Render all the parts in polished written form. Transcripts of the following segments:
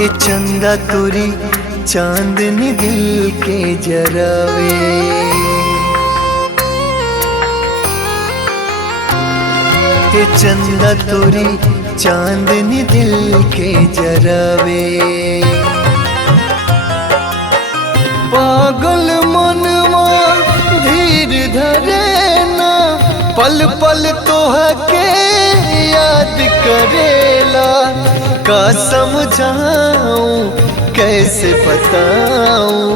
ये चंदा तोरी चांदनी दिल के जरावे। ये चंदा तोरी चांदनी दिल के जरावे। पागल मनवा धीर धरे ना, पल पल तोहके याद करेला। का समझाऊं कैसे बताऊं,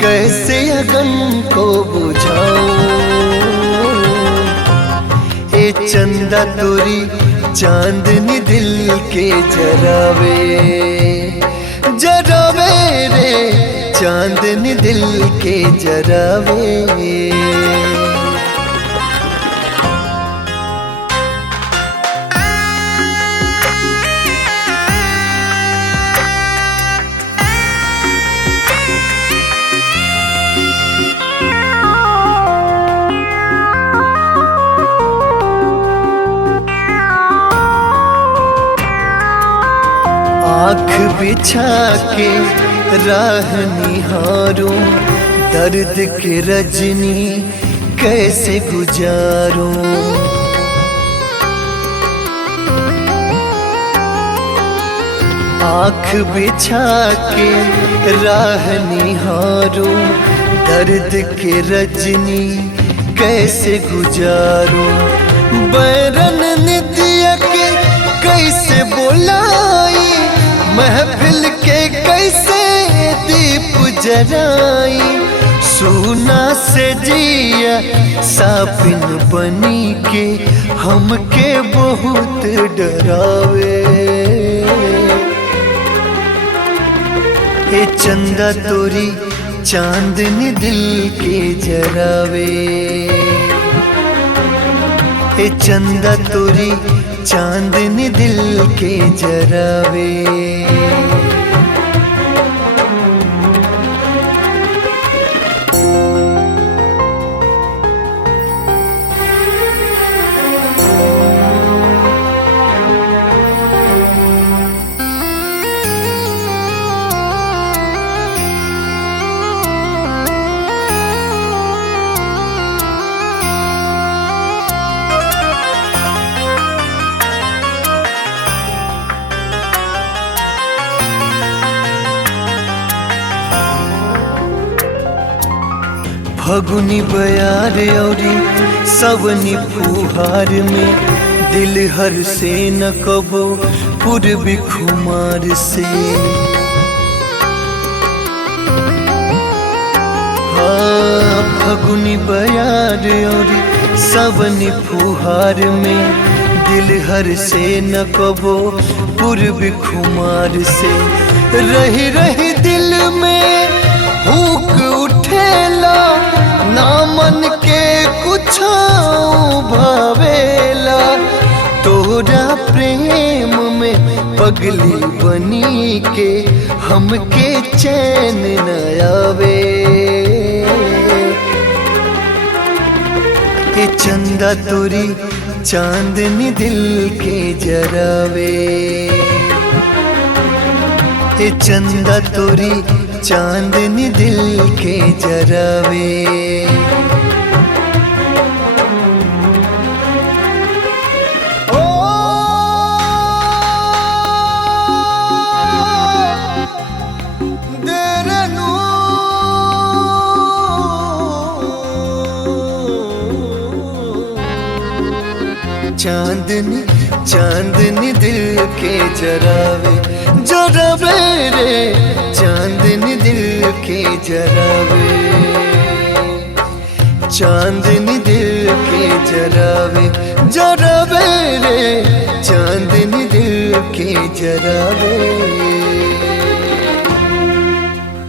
कैसे अगन को बुझाऊं। ए चंदा तोरी चांदनी दिल के जरावे, जरावे रे चांदनी दिल के जरावे। आँख बिछा के राह निहारूं, दर्द के रजनी कैसे गुजारूं। आँख बिछा के राह निहारूं, दर्द के रजनी कैसे गुजारूं। बैरन निदिया के कैसे बोलाई, महफिल के कैसे दीप जराई। सूना से जिया सापिन बनी के हमके बहुत डरावे। ए चंदा तोरी चांदनी दिल के जरावे। ए चंदा तोरी चांदनी दिल के जरावे। फगुनी बयार औरी सवनी फुहार में, दिल हर से न कबो पूर्वी खुमार से। हाँ फगुनी बयार औरी सवनी फुहार में, दिल हर से न कबो पूर्वी खुमार से। रही रही दिल में हुक उठेला, ना मन के कुछ भावेला। तोरा प्रेम में पगली बनी के हमके चैन न आवे। ए चंदा तोरी चांदनी दिल के जरावे। ए चंदा तोरी चांदनी दिल के जरावे। ओ देरनू चांदनी चांदनी दिल के जरावे, जरावे रे चांदनी दिल के जरावे। चांदनी दिल के जरावे, जरावे रे चांदनी दिल के जरावे।